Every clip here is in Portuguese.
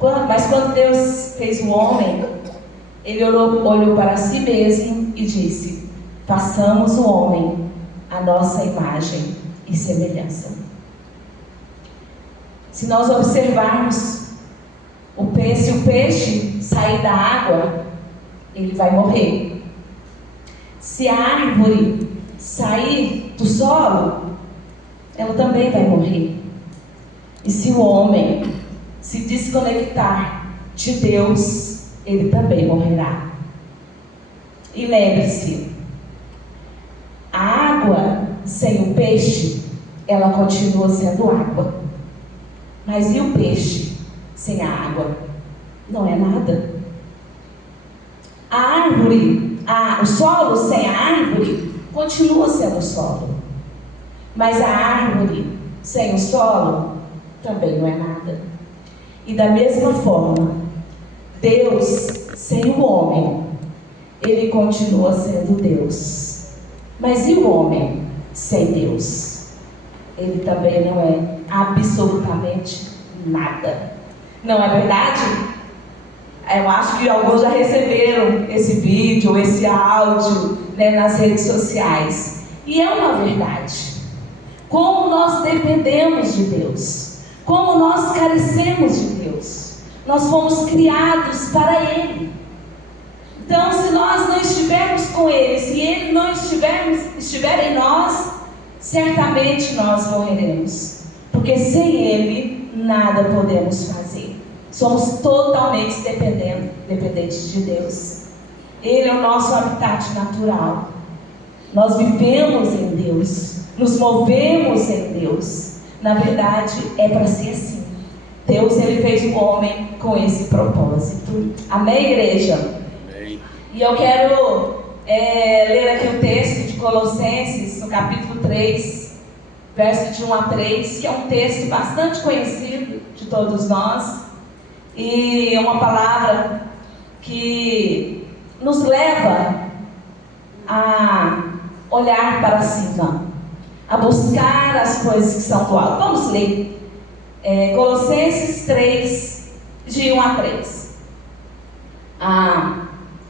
Mas quando Deus fez o homem, Ele olhou para si mesmo e disse: façamos o homem à nossa imagem e semelhança. Se nós observarmos se o peixe sair da água, ele vai morrer. Se a árvore sair do solo, ela também vai morrer. E se o homem se desconectar de Deus, ele também morrerá. E lembre-se, a água sem o peixe, ela continua sendo água. Mas e o peixe sem a água? Não é nada. A árvore, o solo sem a árvore continua sendo solo. Mas a árvore sem o solo também não é nada. E da mesma forma, Deus sem o homem, ele continua sendo Deus. Mas e o homem sem Deus? Ele também não é absolutamente nada. Não é verdade? Eu acho que alguns já receberam esse vídeo, esse áudio, nas redes sociais. E é uma verdade. Como nós dependemos de Deus. Como nós carecemos de Deus. Nós fomos criados para Ele. Então, se nós não estivermos com Ele, se Ele não estiver em nós, certamente nós morreremos. Porque sem Ele, nada podemos fazer. Somos totalmente dependentes de Deus. Ele é o nosso habitat natural. Nós vivemos em Deus. Nos movemos em Deus. Na verdade, é para ser assim. Deus, Ele fez o homem com esse propósito. Amém, igreja? Amém. E eu quero ler aqui o texto de Colossenses, no capítulo 3, verso de 1 a 3, que é um texto bastante conhecido de todos nós. E é uma palavra que nos leva a olhar para cima, a buscar as coisas que são do alto. Vamos ler Colossenses 3, de 1 a 3.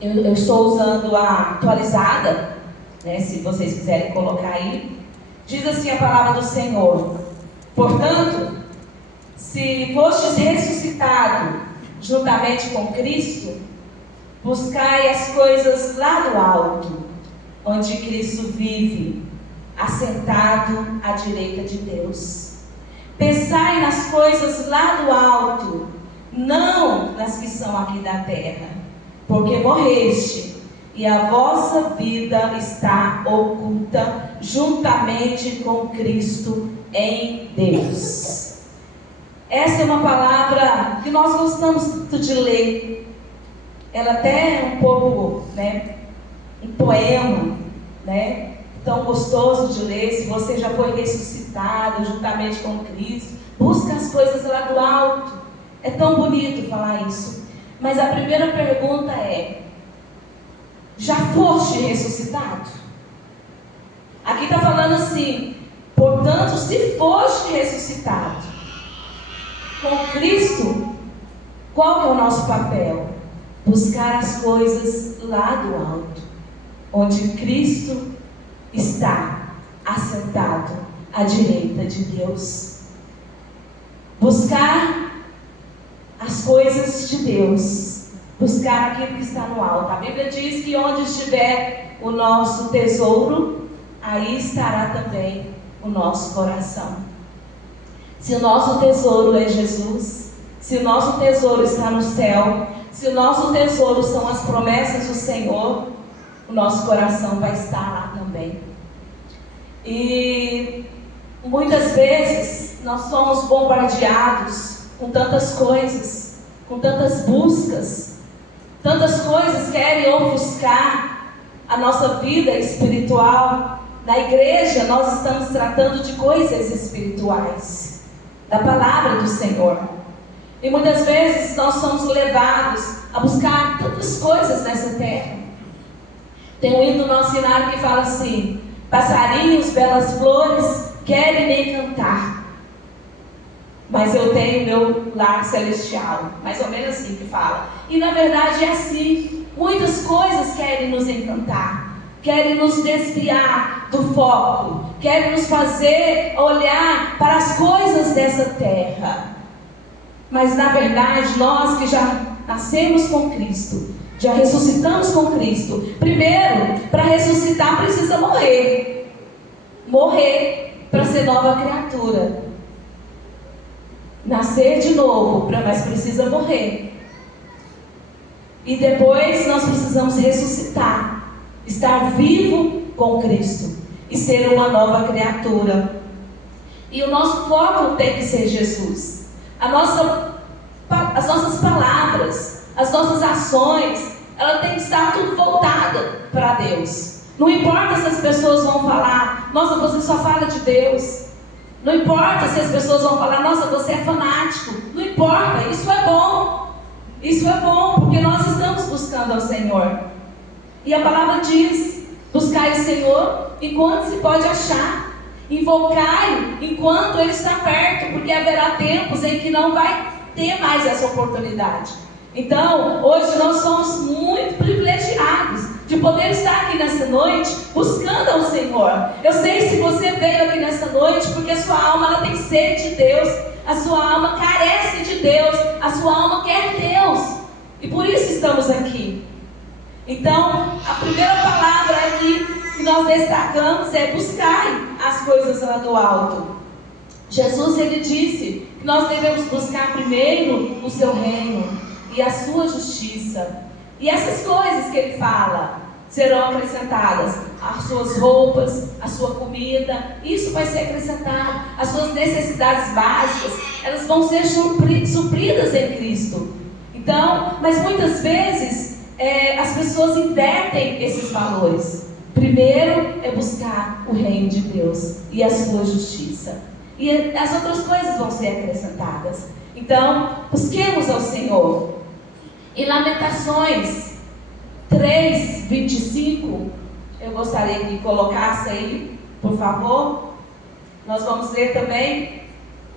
Eu estou usando a atualizada, se vocês quiserem colocar aí. Diz assim a palavra do Senhor: portanto, se fostes ressuscitado juntamente com Cristo, buscai as coisas lá do alto, onde Cristo vive, assentado à direita de Deus. Pensai nas coisas lá do alto, não nas que são aqui da terra, porque morreste, e a vossa vida está oculta juntamente com Cristo em Deus. Essa é uma palavra que nós gostamos muito de ler. Ela até é um pouco, um poema, tão gostoso de ler. Se você já foi ressuscitado juntamente com Cristo, busca as coisas lá do alto. É tão bonito falar isso. Mas a primeira pergunta é: já foste ressuscitado? Aqui está falando assim: portanto, se foste ressuscitado com Cristo, qual que é o nosso papel? Buscar as coisas lá do alto, onde Cristo está assentado à direita de Deus. Buscar as coisas de Deus, buscar aquilo que está no alto. A Bíblia diz que onde estiver o nosso tesouro, aí estará também o nosso coração. Se o nosso tesouro é Jesus, se o nosso tesouro está no céu, se o nosso tesouro são as promessas do Senhor, o nosso coração vai estar lá também. E muitas vezes nós somos bombardeados com tantas coisas, com tantas buscas, tantas coisas querem ofuscar a nossa vida espiritual. Na igreja nós estamos tratando de coisas espirituais, da palavra do Senhor. E muitas vezes nós somos levados a buscar tantas coisas nessa terra. Tem um hino do nosso cenário que fala assim: passarinhos, belas flores, querem me cantar, mas eu tenho meu lar celestial. Mais ou menos assim que fala. E na verdade é assim. Muitas coisas querem nos encantar, querem nos desviar do foco, querem nos fazer olhar para as coisas dessa terra. Mas na verdade, nós que já nascemos com Cristo, já ressuscitamos com Cristo, primeiro, para ressuscitar precisa morrer. Morrer para ser nova criatura. Nascer de novo, mas precisa morrer. E depois nós precisamos ressuscitar, estar vivo com Cristo e ser uma nova criatura. E o nosso foco tem que ser Jesus. As nossas palavras, as nossas ações, ela tem que estar tudo voltada para Deus. Não importa se as pessoas vão falar, nossa, você só fala de Deus. Não importa se as pessoas vão falar, nossa, você é fanático. Não importa, isso é bom. Isso é bom, porque nós estamos buscando ao Senhor. E a palavra diz: buscai o Senhor enquanto se pode achar. Invocai enquanto Ele está perto, porque haverá tempos em que não vai ter mais essa oportunidade. Então, hoje nós somos muito privilegiados de poder estar aqui nessa noite buscando ao Senhor. Eu sei se você veio aqui nessa noite porque a sua alma ela tem sede de Deus, a sua alma carece de Deus, a sua alma quer Deus, e por isso estamos aqui. Então, a primeira palavra aqui que nós destacamos é buscar as coisas lá do alto. Jesus, Ele disse que nós devemos buscar primeiro o seu reino e a sua justiça. E essas coisas que Ele fala serão acrescentadas. As suas roupas, a sua comida, isso vai ser acrescentado. As suas necessidades básicas, elas vão ser supridas em Cristo. Então, mas muitas vezes as pessoas invertem esses valores. Primeiro é buscar o reino de Deus e a sua justiça. E as outras coisas vão ser acrescentadas. Então, busquemos ao Senhor. Em Lamentações 3:25, eu gostaria que colocasse aí, por favor. Nós vamos ler também,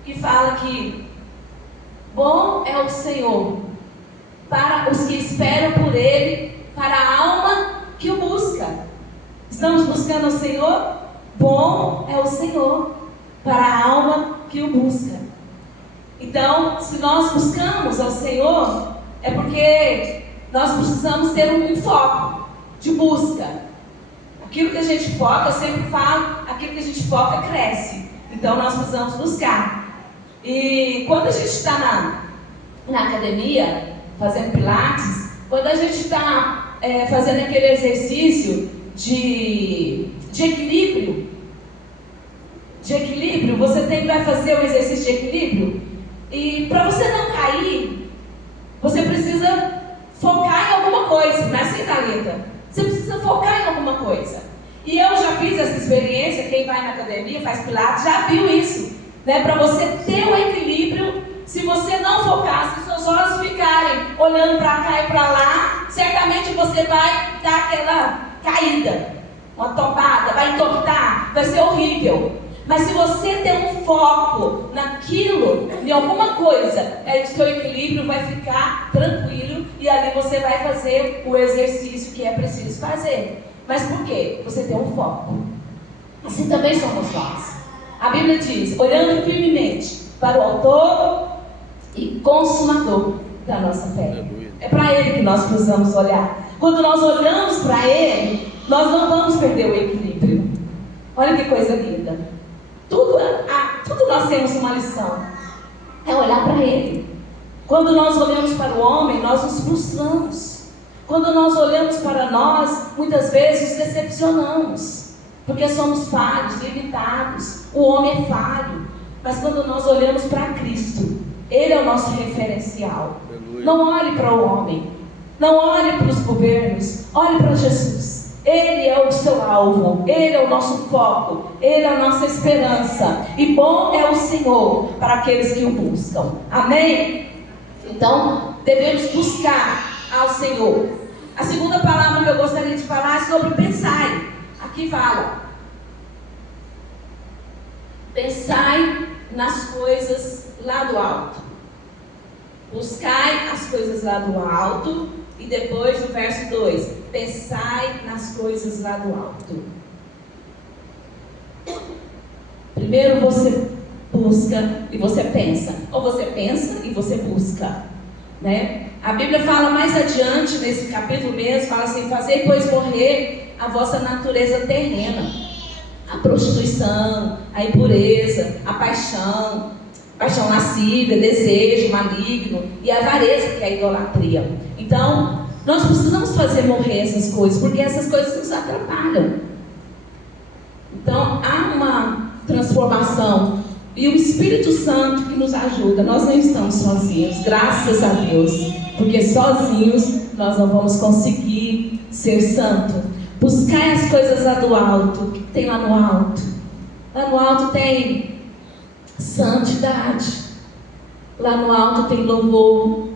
que fala que bom é o Senhor para os que esperam por Ele, para a alma que o busca. Estamos buscando o Senhor? Bom é o Senhor para a alma que o busca. Então, se nós buscamos ao Senhor, é porque nós precisamos ter um foco de busca. Aquilo que a gente foca, eu sempre falo, aquilo que a gente foca cresce. Então nós precisamos buscar. E quando a gente está na academia, fazendo pilates, quando a gente está fazendo aquele exercício de equilíbrio, você vai fazer o exercício de equilíbrio, e para você não cair, você precisa focar em alguma coisa, não é assim, Thalita? Você precisa focar em alguma coisa. E eu já fiz essa experiência, quem vai na academia, faz pilates, já viu isso, né? Para você ter o equilíbrio, se você não focar, se seus olhos ficarem olhando para cá e para lá, certamente você vai dar aquela caída, uma tombada, vai entortar, vai ser horrível. Mas se você tem um foco naquilo, em alguma coisa, o seu equilíbrio vai ficar tranquilo e ali você vai fazer o exercício que é preciso fazer. Mas por quê? Você tem um foco. Assim também somos nós. A Bíblia diz, olhando firmemente para o autor e consumador da nossa fé. É para Ele que nós precisamos olhar. Quando nós olhamos para Ele, nós não vamos perder o equilíbrio. Olha que coisa linda. Tudo nós temos uma lição. É olhar para Ele. Quando nós olhamos para o homem, nós nos frustramos. Quando nós olhamos para nós, muitas vezes nos decepcionamos. Porque somos falhos, limitados. O homem é falho. Mas quando nós olhamos para Cristo, Ele é o nosso referencial. Aleluia. Não olhe para o homem. Não olhe para os governos. Olhe para Jesus. Ele é o seu alvo, Ele é o nosso foco, Ele é a nossa esperança. E bom é o Senhor para aqueles que o buscam. Amém? Então, devemos buscar ao Senhor. A segunda palavra que eu gostaria de falar é sobre pensai. Aqui fala: pensai nas coisas lá do alto. Buscai as coisas lá do alto. E depois o verso 2: pensai nas coisas lá do alto. Primeiro você busca e você pensa. Ou você pensa e você busca, né? A Bíblia fala mais adiante, nesse capítulo mesmo, fala assim: fazei, pois, morrer a vossa natureza terrena. A prostituição, a impureza, a paixão lascívia, desejo maligno e a avareza, que é a idolatria. Então, nós precisamos fazer morrer essas coisas, porque essas coisas nos atrapalham. Então, há uma transformação e o Espírito Santo que nos ajuda. Nós não estamos sozinhos, graças a Deus, porque sozinhos nós não vamos conseguir ser santo. Buscai as coisas lá do alto. O que tem lá no alto? Lá no alto tem santidade, lá no alto tem louvor,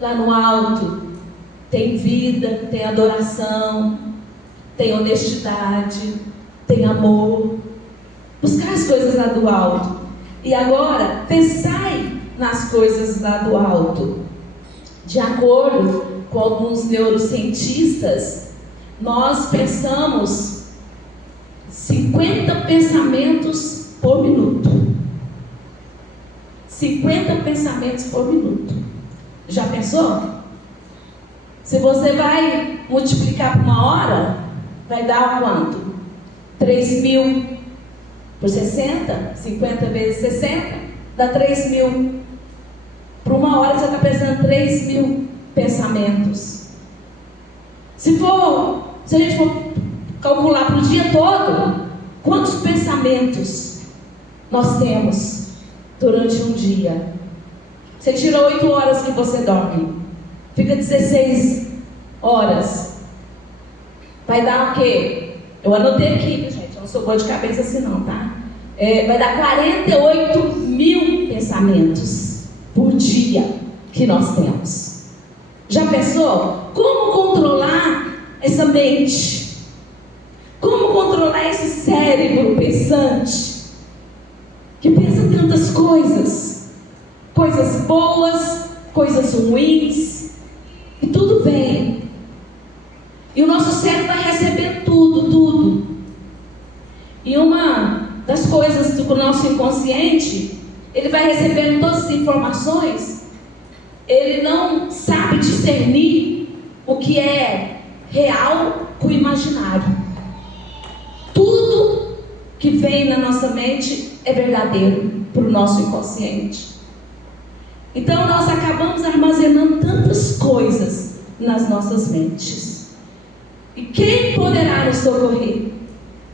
lá no alto tem vida, tem adoração, tem honestidade, tem amor. Buscar as coisas lá do alto. E agora, pensai nas coisas lá do alto. De acordo com alguns neurocientistas, nós pensamos 50 pensamentos por minuto. 50 pensamentos por minuto. Já pensou? Se você vai multiplicar por uma hora, vai dar quanto? 3.000 por 60? 50 vezes 60? Dá 3.000. Por uma hora você está pensando 3.000 pensamentos. Se a gente for calcular para o dia todo, quantos pensamentos nós temos durante um dia? Você tirou 8 horas que você dorme, fica 16 horas. Vai dar o quê? Eu anotei aqui, gente, eu não sou boa de cabeça assim não, tá? Vai dar 48.000 pensamentos por dia que nós temos. Já pensou? Como controlar essa mente? Como controlar esse cérebro pensante? Que pensa tantas coisas. Coisas boas, coisas ruins. E tudo vem. E o nosso cérebro vai receber tudo. E uma das coisas do nosso inconsciente, ele vai recebendo todas as informações. Ele não sabe discernir o que é real com o imaginário. Tudo que vem na nossa mente é verdadeiro para o nosso inconsciente. Então nós acabamos armazenando tantas coisas nas nossas mentes. E quem poderá nos socorrer?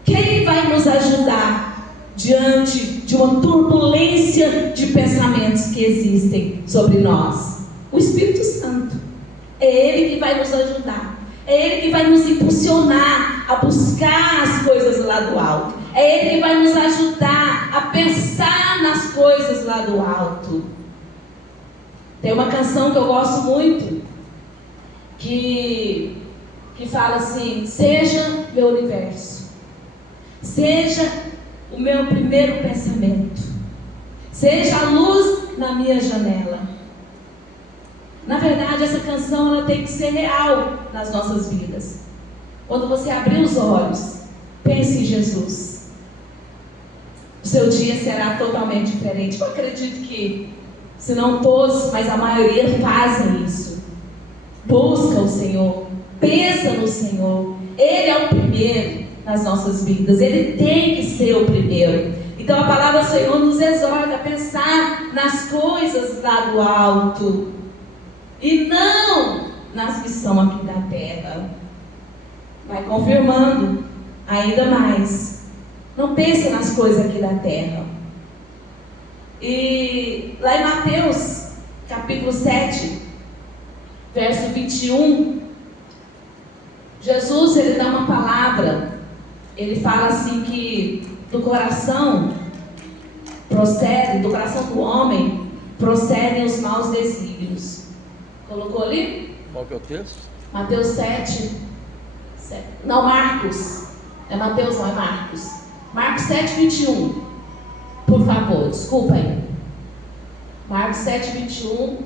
Quem vai nos ajudar diante de uma turbulência de pensamentos que existem sobre nós? O Espírito Santo. É Ele que vai nos ajudar. É Ele que vai nos impulsionar a buscar as coisas lá do alto. É Ele que vai nos ajudar a pensar nas coisas lá do alto. Tem uma canção que eu gosto muito, que fala assim: seja meu universo, seja o meu primeiro pensamento, seja a luz na minha janela. Na verdade, essa canção ela tem que ser real nas nossas vidas. Quando você abrir os olhos, pense em Jesus. O seu dia será totalmente diferente. Eu acredito que, se não todos, mas a maioria fazem isso. Busca o Senhor, pensa no Senhor. Ele é o primeiro nas nossas vidas. Ele tem que ser o primeiro. Então a palavra do Senhor nos exorta a pensar nas coisas lá do alto e não nas que são aqui da terra. Vai confirmando ainda mais. Não pense nas coisas aqui da terra. E lá em Mateus, capítulo 7, verso 21, Jesus, ele dá uma palavra. Ele fala assim que do coração do homem, procedem os maus desígnios. Colocou ali? Qual que é o texto? Mateus 7. Não, Marcos. É Mateus, não é Marcos. Marcos 7, 21. Por favor, desculpa aí. Marcos 7:21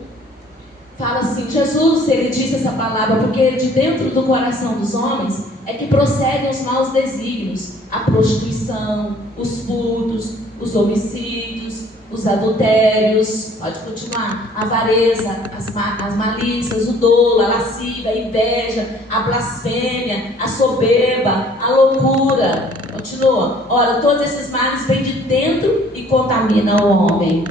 fala assim, Jesus, ele disse essa palavra, porque de dentro do coração dos homens é que procedem os maus desígnios, a prostituição, os furtos, os homicídios, os adultérios, pode continuar, a avareza, as malícias, o dolo, a lascívia, a inveja, a blasfêmia, a soberba, a loucura. Continua. Ora, todos esses males vêm de dentro e contaminam o homem.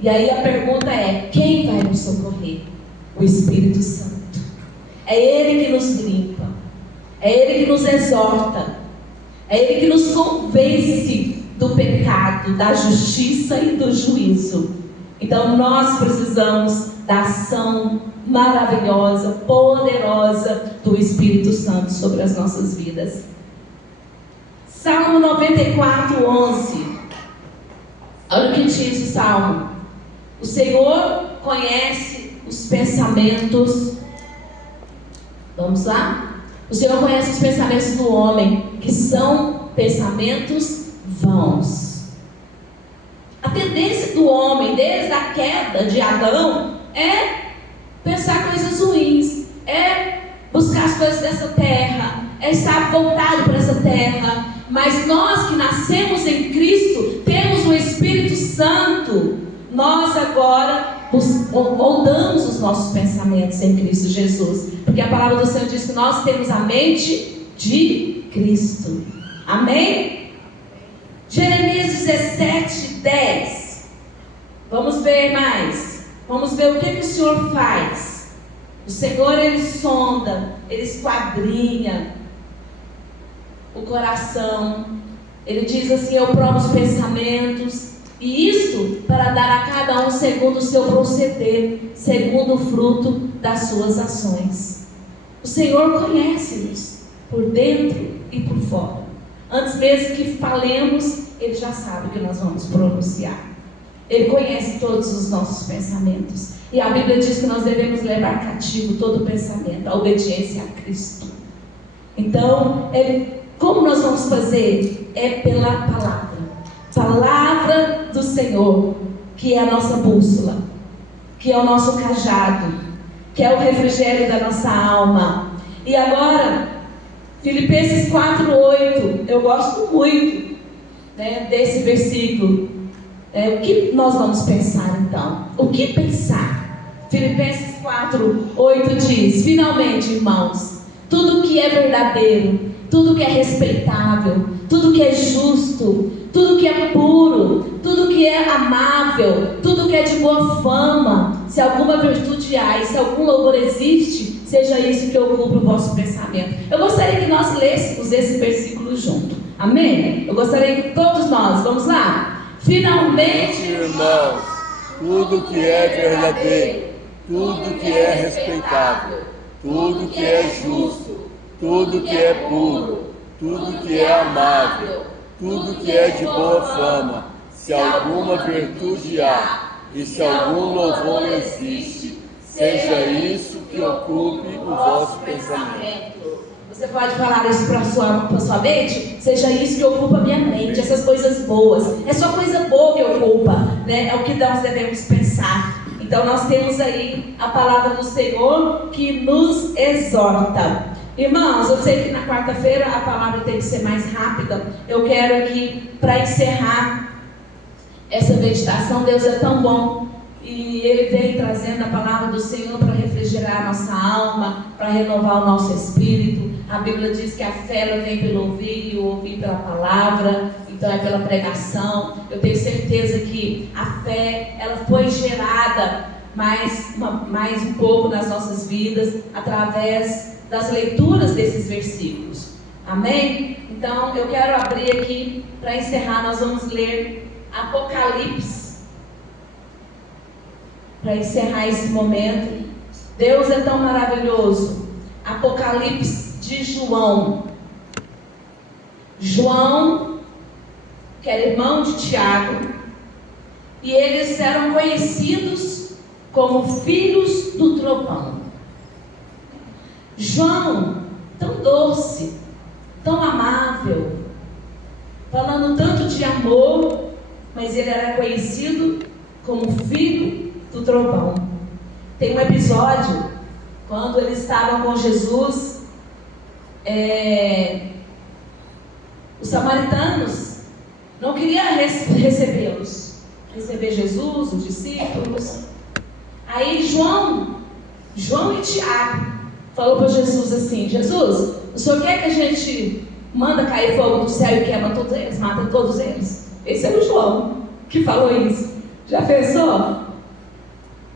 E aí a pergunta é, quem vai nos socorrer? O Espírito Santo. É Ele que nos limpa, é Ele que nos exorta, é Ele que nos convence do pecado, da justiça e do juízo. Então nós precisamos da ação maravilhosa, poderosa do Espírito Santo sobre as nossas vidas. Salmo 94:11. Olha o que diz o Salmo. O Senhor conhece os pensamentos. Vamos lá? O Senhor conhece os pensamentos do homem, que são pensamentos vãos. A tendência do homem, desde a queda de Adão, é pensar coisas ruins, é buscar as coisas dessa terra, é estar voltado para essa terra. Mas nós que nascemos em Cristo, temos o Espírito Santo. Nós agora moldamos os nossos pensamentos em Cristo Jesus, porque a palavra do Senhor diz que nós temos a mente de Cristo. Amém? Jeremias 17:10. Vamos ver mais. Vamos ver o que o Senhor faz. O Senhor, Ele sonda, Ele esquadrinha o coração. Ele diz assim, eu provo os pensamentos, e isto para dar a cada um segundo o seu proceder, segundo o fruto das suas ações. O Senhor conhece-nos por dentro e por fora. Antes mesmo que falemos, Ele já sabe o que nós vamos pronunciar. Ele conhece todos os nossos pensamentos. E a Bíblia diz que nós devemos levar cativo todo pensamento, a obediência a Cristo. Então, como nós vamos fazer? É pela palavra. Palavra do Senhor, que é a nossa bússola, que é o nosso cajado, que é o refrigério da nossa alma. E agora, Filipenses 4:8, eu gosto muito, desse versículo. O que nós vamos pensar então? O que pensar? Filipenses 4:8 diz, finalmente, irmãos, tudo que é verdadeiro, tudo que é respeitável, tudo que é justo, tudo que é puro, tudo que é amável, tudo que é de boa fama, se alguma virtude há e se algum louvor existe, seja isso que ocupe o vosso pensamento. Eu gostaria que nós lêssemos esse versículo junto. Amém? Eu gostaria que todos nós, vamos lá? Finalmente, irmãos, tudo que é verdadeiro, tudo que é respeitável, tudo que é justo, tudo que é puro, tudo que é amável, tudo que é de boa fama, se alguma virtude há e se algum louvor existe, seja isso que ocupe o vosso pensamento. Você pode falar isso para a sua mente? Seja isso que ocupa a minha mente, essas coisas boas. É só coisa boa que ocupa, É o que nós devemos pensar. Então nós temos aí a palavra do Senhor que nos exorta. Irmãos, eu sei que na quarta-feira a palavra tem que ser mais rápida. Eu quero aqui, para encerrar essa meditação, Deus é tão bom. E Ele vem trazendo a palavra do Senhor para refrigerar a nossa alma, para renovar o nosso espírito. A Bíblia diz que a fé ela vem pelo ouvir e o ouvir pela palavra. Então é pela pregação. Eu tenho certeza que a fé ela foi gerada mais um pouco nas nossas vidas através das leituras desses versículos. Amém? Então eu quero abrir aqui para encerrar. Nós vamos ler Apocalipse para encerrar esse momento. Deus é tão maravilhoso. Apocalipse de João. João, que era irmão de Tiago, e eles eram conhecidos como filhos do trovão. João, tão doce, tão amável, falando tanto de amor, mas ele era conhecido como filho do trovão. Tem um episódio, quando eles estavam com Jesus, os samaritanos não queriam recebê-los, receber Jesus, os discípulos. Aí João e Tiago falou para Jesus assim: Jesus, o senhor quer que a gente manda cair fogo do céu e queima todos eles, mata todos eles? Esse era o João que falou isso. Já pensou?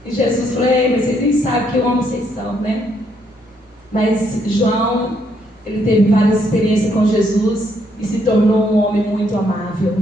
E Jesus falou: mas vocês nem sabem que homem vocês são, né? Mas João, ele teve várias experiências com Jesus e se tornou um homem muito amável.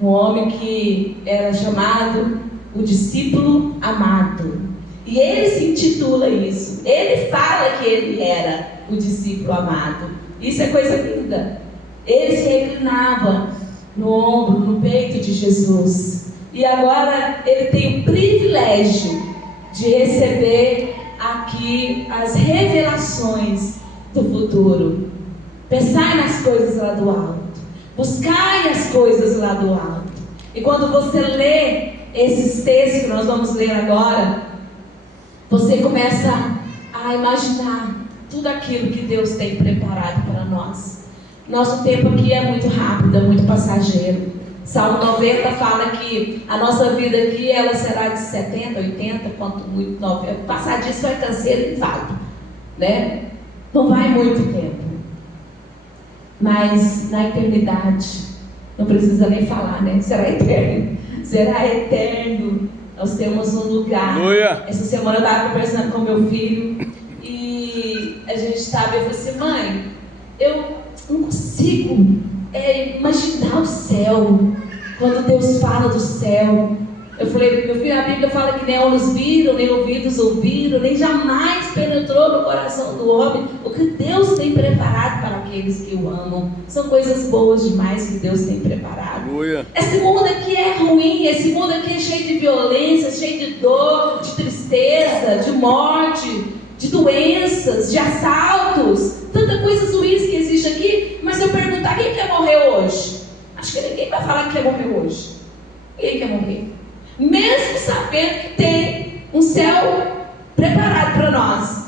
Um homem que era chamado o discípulo amado. E ele se intitula isso. Ele fala que ele era o discípulo amado. Isso é coisa linda. Ele se reclinava no ombro, no peito de Jesus. E agora ele tem o privilégio de receber aqui as revelações do futuro. Pensai nas coisas lá do alto. Buscai as coisas lá do alto. E quando você lê esses textos que nós vamos ler agora, você começa a imaginar tudo aquilo que Deus tem preparado para nós. Nosso tempo aqui é muito rápido, é muito passageiro. Salmo 90 fala que a nossa vida aqui, ela será de 70, 80, quanto muito, 90. Passar disso é canseiro e inválido, né? Não vai muito tempo. Mas na eternidade, não precisa nem falar, né? Será eterno. Será eterno. Nós temos um lugar. Aleluia. Essa semana eu estava conversando com meu filho e a gente estava, eu falei assim: mãe, eu não consigo imaginar o céu, quando Deus fala do céu. Eu falei: meu filho, a Bíblia fala que nem olhos viram, nem ouvidos ouviram, nem jamais penetrou no coração do homem o que Deus tem preparado para aqueles que o amam. São coisas boas demais que Deus tem preparado. Aleluia. Esse mundo aqui é ruim, esse mundo aqui é cheio de violência, cheio de dor, de tristeza, de morte, de doenças, de assaltos, tanta coisa ruim que existe aqui. Mas se eu perguntar quem quer morrer hoje, acho que ninguém vai falar que quer morrer hoje. Ninguém quer morrer, mesmo sabendo que tem um céu preparado para nós.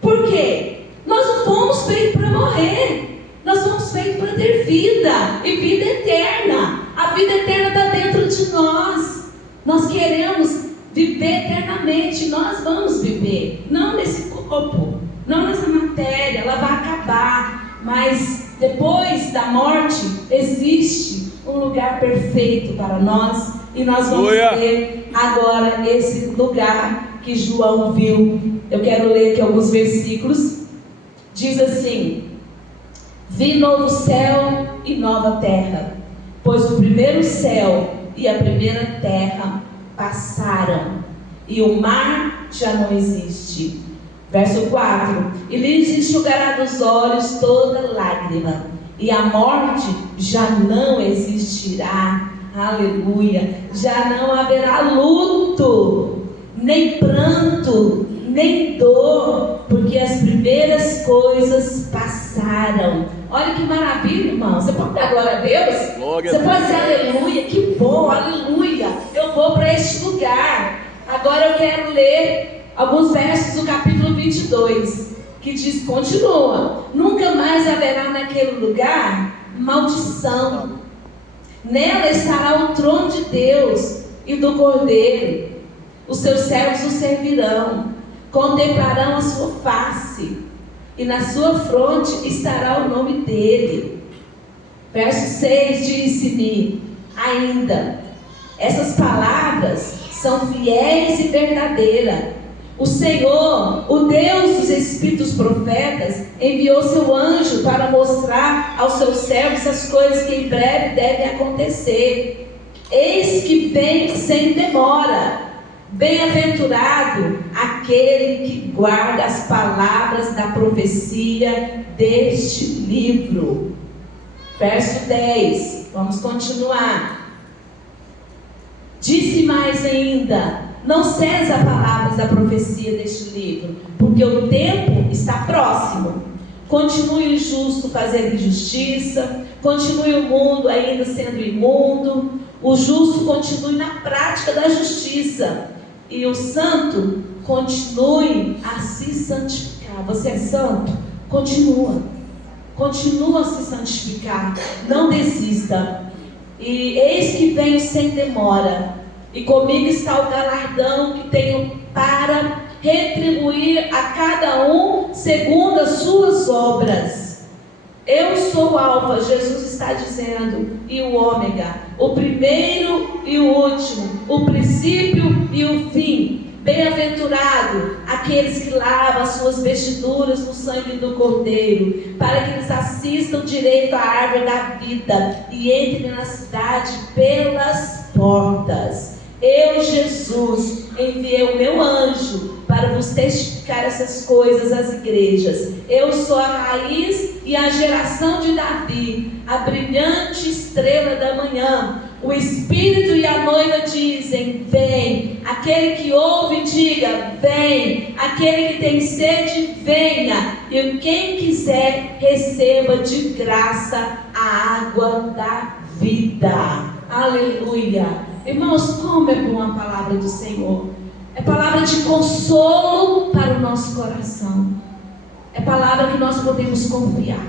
Por quê? Nós não fomos feitos para morrer, nós fomos feitos para ter vida, e vida eterna. A vida eterna está dentro de nós. Nós queremos viver eternamente. Nós vamos viver, não nesse corpo, não nessa matéria, ela vai acabar, mas depois da morte existe um lugar perfeito para nós. E nós vamos ver agora esse lugar que João viu. Eu quero ler aqui alguns versículos. Diz assim: vi novo céu e nova terra, pois o primeiro céu e a primeira terra passaram, e o mar já não existe. Verso 4: e lhes enxugará dos olhos toda lágrima, e a morte já não existirá. Aleluia. Já não haverá luto, nem pranto, nem dor, porque as primeiras coisas passaram. Olha que maravilha, irmão. Você pode dar glória a Deus? Você pode dizer aleluia. Que bom, aleluia. Eu vou para este lugar. Agora eu quero ler alguns versos do capítulo 22, que diz, continua: nunca mais haverá naquele lugar maldição. Nela estará o trono de Deus e do Cordeiro. Os seus servos o servirão, contemplarão a sua face, e na sua fronte estará o nome dele. Verso 6: disse-me ainda: essas palavras são fiéis e verdadeiras. O Senhor, o Deus dos espíritos profetas, enviou seu anjo para mostrar aos seus servos as coisas que em breve devem acontecer. Eis que vem sem demora. Bem-aventurado aquele que guarda as palavras da profecia deste livro. Verso 10, vamos continuar. Disse mais ainda: não cessa a palavras da profecia deste livro, porque o tempo está próximo. Continue o justo fazendo injustiça, continue o mundo ainda sendo imundo, o justo continue na prática da justiça, e o santo continue a se santificar. Você é santo? Continua a se santificar, não desista. E eis que venho sem demora, e comigo está o galardão que tenho para retribuir a cada um segundo as suas obras. Eu sou o Alfa, Jesus está dizendo, e o Ômega, o primeiro e o último, o princípio e o fim. Bem-aventurado aqueles que lavam as suas vestiduras no sangue do Cordeiro, para que eles assistam direito à árvore da vida e entrem na cidade pelas portas. Eu, Jesus, enviei o meu anjo para vos testificar essas coisas às igrejas. Eu sou a raiz e a geração de Davi, a brilhante estrela da manhã. O Espírito e a noiva dizem: vem. Aquele que ouve, diga: vem. Aquele que tem sede, venha. E quem quiser, receba de graça a água da vida. Aleluia. Irmãos, como é bom a palavra do Senhor. É palavra de consolo para o nosso coração. É palavra que nós podemos confiar.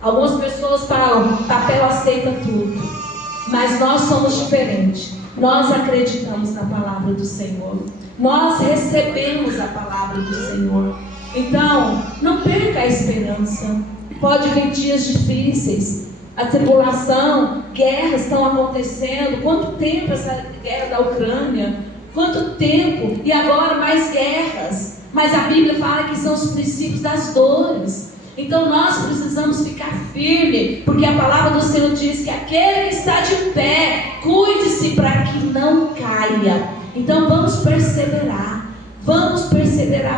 Algumas pessoas falam: papel aceita tudo. Mas nós somos diferentes. Nós acreditamos na palavra do Senhor. Nós recebemos a palavra do Senhor. Então, não perca a esperança. Pode vir dias difíceis, a tribulação, guerras estão acontecendo. Quanto tempo essa guerra da Ucrânia? Quanto tempo? E agora mais guerras. Mas a Bíblia fala que são os princípios das dores. Então nós precisamos ficar firme, porque a palavra do Senhor diz que aquele que está de pé, cuide-se para que não caia. Então vamos perseverar,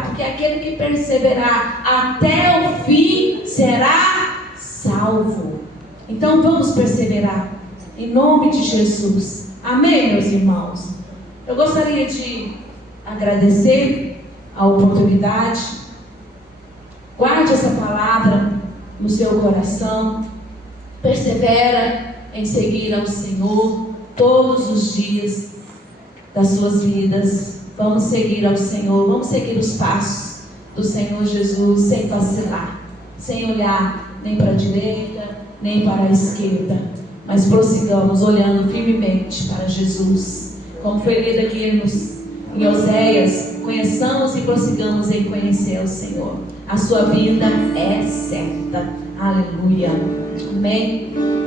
porque aquele que perseverar até o fim será salvo. Então vamos perseverar, em nome de Jesus. Amém, meus irmãos? Eu gostaria de agradecer a oportunidade. Guarde essa palavra no seu coração. Persevera em seguir ao Senhor todos os dias das suas vidas. Vamos seguir ao Senhor, vamos seguir os passos do Senhor Jesus, sem vacilar, sem olhar nem para a direita, nem para a esquerda, mas prossigamos olhando firmemente para Jesus. Como foi lido aqui em Oséias, conheçamos e prossigamos em conhecer o Senhor. A sua vida é certa. Aleluia. Amém.